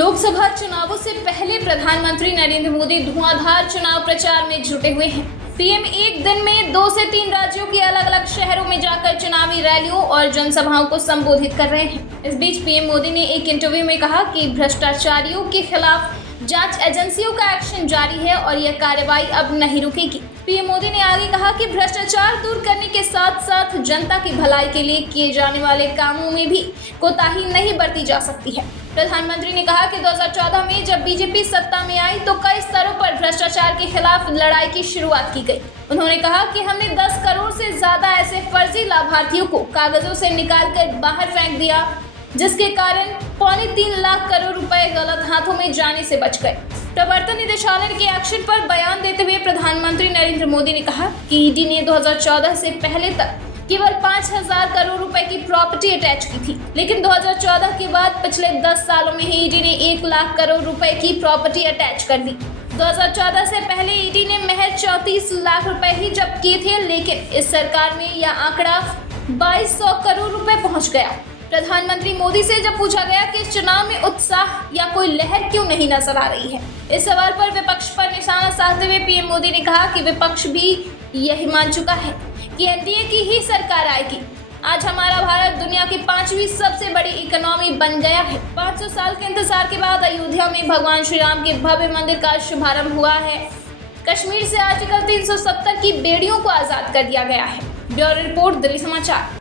लोकसभा चुनावों से पहले प्रधानमंत्री नरेंद्र मोदी धुआंधार चुनाव प्रचार में जुटे हुए हैं। पीएम एक दिन में 2 से 3 राज्यों के अलग अलग शहरों में जाकर चुनावी रैलियों और जनसभाओं को संबोधित कर रहे हैं। इस बीच पीएम मोदी ने एक इंटरव्यू में कहा कि भ्रष्टाचारियों के खिलाफ जांच एजेंसियों का एक्शन जारी है और यह कार्रवाई अब नहीं रुकेगी। पीएम मोदी ने आगे कहा कि भ्रष्टाचार दूर करने के साथ साथ जनता की भलाई के लिए किए जाने वाले कामों में भी कोताही नहीं बरती जा सकती है। प्रधानमंत्री ने कहा कि 2014 में जब बीजेपी सत्ता में आई तो कई स्तरों पर भ्रष्टाचार के खिलाफ लड़ाई की शुरुआत की गई। उन्होंने कहा कि हमने 10 करोड़ से ज्यादा ऐसे फर्जी लाभार्थियों को कागजों से निकालकर बाहर फेंक दिया, जिसके कारण 3.25 लाख करोड़ रुपए गलत हाथों में जाने से बच गए। प्रवर्तन निदेशालय के एक्शन पर बयान देते हुए प्रधानमंत्री नरेंद्र मोदी ने कहा कि ईडी ने 2014 से पहले तक केवल 5,000 करोड़ रुपए की प्रॉपर्टी अटैच की थी, लेकिन 2014 के बाद पिछले 10 सालों में ही ईडी ने 1 लाख करोड़ रुपए की प्रॉपर्टी अटैच कर दी। 2014 से पहले ईडी ने महज 34 लाख रुपए ही जब्त किए थे, लेकिन इस सरकार में यह आंकड़ा 2200 करोड़ रुपए पहुंच गया। प्रधानमंत्री मोदी से जब पूछा गया कि इस चुनाव में उत्साह या कोई लहर क्यों नहीं नजर आ रही है, इस सवाल पर विपक्ष पर निशाना साधते हुए पीएम मोदी ने कहा कि विपक्ष भी यही मान चुका है कि एनडीए की ही सरकार आएगी। आज हमारा भारत दुनिया की 5वीं सबसे बड़ी इकोनॉमी बन गया है। 500 साल के इंतजार के बाद अयोध्या में भगवान श्री राम के भव्य मंदिर का शुभारंभ हुआ है। कश्मीर से आर्टिकल 370 की बेड़ियों को आजाद कर दिया गया है। ब्यूरो रिपोर्ट, दिल्ली समाचार।